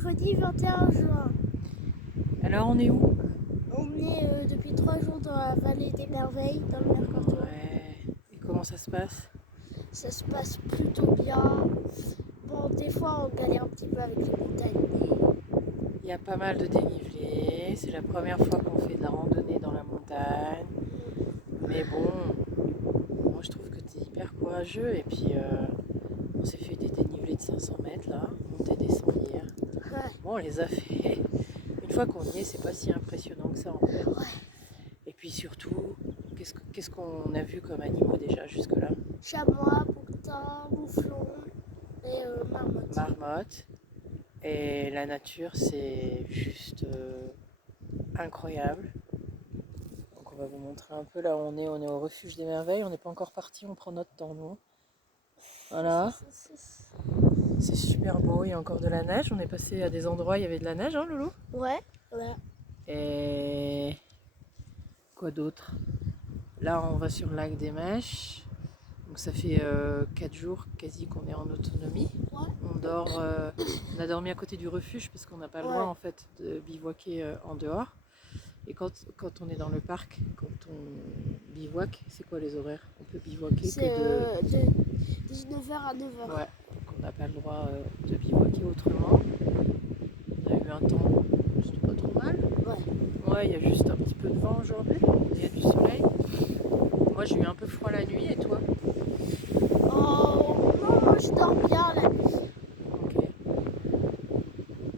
mercredi 21 juin. Alors on est où? On est depuis 3 jours dans la vallée des merveilles, dans le Mercantour. Ouais. Et comment ça se passe? Ça se passe plutôt bien. Bon, des fois on galère un petit peu avec les montagnes, mais Il y a pas mal de dénivelé. C'est la première fois qu'on fait de la randonnée dans la montagne. Mais bon, moi je trouve que tu es hyper courageux. Et puis on s'est fait des dénivelés de 500 mètres là, montée descend hier. ouais, Bon, on les a fait. Une fois qu'on y est, c'est pas si impressionnant que ça en fait. Et puis surtout, qu'est-ce qu'on a vu comme animaux déjà jusque-là? chamois, bouquetin, mouflon et marmotte. Marmotte. Et la nature, c'est juste incroyable. Donc on va vous montrer un peu là où on est. On est au refuge des merveilles. On n'est pas encore parti, on prend notre temps nous. Voilà, c'est super beau. Il y a encore de la neige. On est passé à des endroits, il y avait de la neige, hein, Loulou? Ouais, ouais. Et quoi d'autre? Là, on va sur le lac des Mèches. Donc ça fait 4 jours quasi qu'on est en autonomie. Ouais. On a dormi à côté du refuge parce qu'on n'a pas le Ouais. droit en fait de bivouaquer en dehors. Et quand on est dans le parc, quand on bivouaque, c'est quoi les horaires? On peut bivouaquer C'est que de 19h à 9h. Ouais, donc on n'a pas le droit de bivouaquer autrement. On a eu un temps, c'était pas trop mal. Ouais. Ouais, il y a juste un petit peu de vent aujourd'hui. Il y a du soleil. Moi j'ai eu un peu froid la nuit et toi? Oh non, moi je dors bien la nuit. Ok.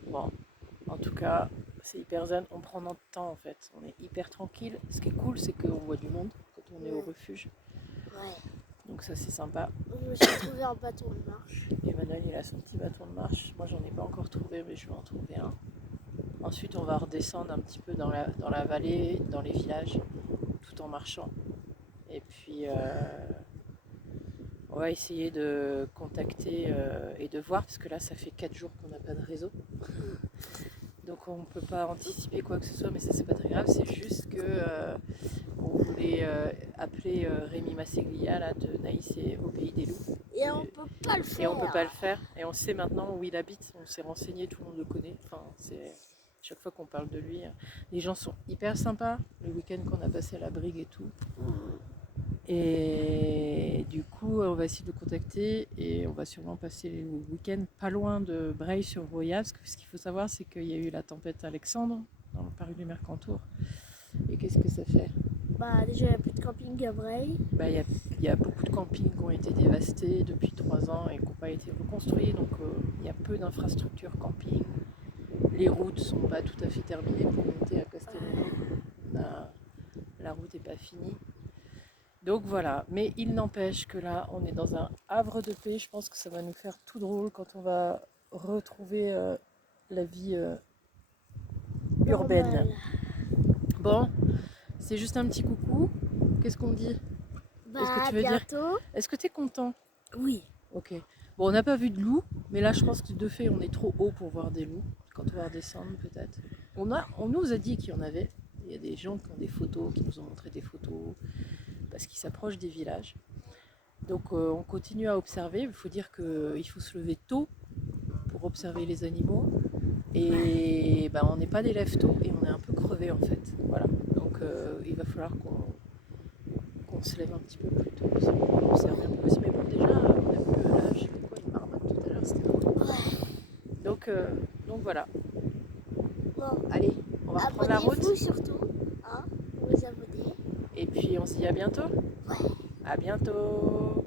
Bon, en tout cas, c'est hyper zen. On prend notre temps en fait. On est hyper tranquille. Ce qui est cool, c'est qu'on voit du monde quand on est au refuge. Ouais. Donc ça c'est sympa. J'ai trouvé un bâton de marche. Emmanuel il a son petit bâton de marche. Moi j'en ai pas encore trouvé, mais je vais en trouver un. Ensuite on va redescendre un petit peu dans la vallée, dans les villages, tout en marchant. Et puis on va essayer de contacter et de voir, parce que là ça fait 4 jours qu'on n'a pas de réseau. Donc on ne peut pas anticiper quoi que ce soit, mais ça c'est pas très grave, c'est juste que on voulait appeler Rémi Masseglia là, de Naïs et au Pays des Loups. Et on peut pas le faire. Et on peut pas le faire. Et on sait maintenant où il habite, on s'est renseigné, tout le monde le connaît. Enfin, chaque fois qu'on parle de lui, les gens sont hyper sympas. Le week-end qu'on a passé à la Brigue et tout. Et du coup, on va essayer de le contacter et on va sûrement passer le week-end pas loin de Breil-sur-Roya. Parce que ce qu'il faut savoir, c'est qu'il y a eu la tempête Alexandre dans le parc du Mercantour. Et qu'est-ce que ça fait? Bah déjà il n'y a plus de camping à Breil. Bah, il y a beaucoup de campings qui ont été dévastés depuis 3 ans et qui n'ont pas été reconstruits. Donc il y a peu d'infrastructures camping. Les routes ne sont pas tout à fait terminées pour monter à Castellano. La route n'est pas finie. Donc voilà, mais il n'empêche que là, on est dans un havre de paix. Je pense que ça va nous faire tout drôle quand on va retrouver la vie urbaine. Normal. Bon, c'est juste un petit coucou. Qu'est-ce qu'on dit? Bah Est-ce que tu veux dire? bientôt. Est-ce que tu es content? Oui. Ok. Bon, on n'a pas vu de loups, mais là, je pense que de fait, on est trop haut pour voir des loups. Quand on va redescendre, peut-être. On nous a dit qu'il y en avait. Il y a des gens qui ont des photos, qui nous ont montré des photos, parce qu'ils s'approchent des villages. Donc, on continue à observer. Il faut dire qu'il faut se lever tôt pour observer les animaux. Et ben, on n'est pas des lève tôt et on est un peu crevé en fait. Voilà. Donc, il va falloir qu'on se lève un petit peu plus tôt pour observer un peu plus. Mais bon, déjà, on a vu là, je sais pas quoi, une marmotte tout à l'heure, c'était drôle. Donc voilà. Bon, Allez, on va reprendre la route. abonnez-vous surtout, hein, pour vous abonner. Et puis on se dit à bientôt. Ouais. À bientôt.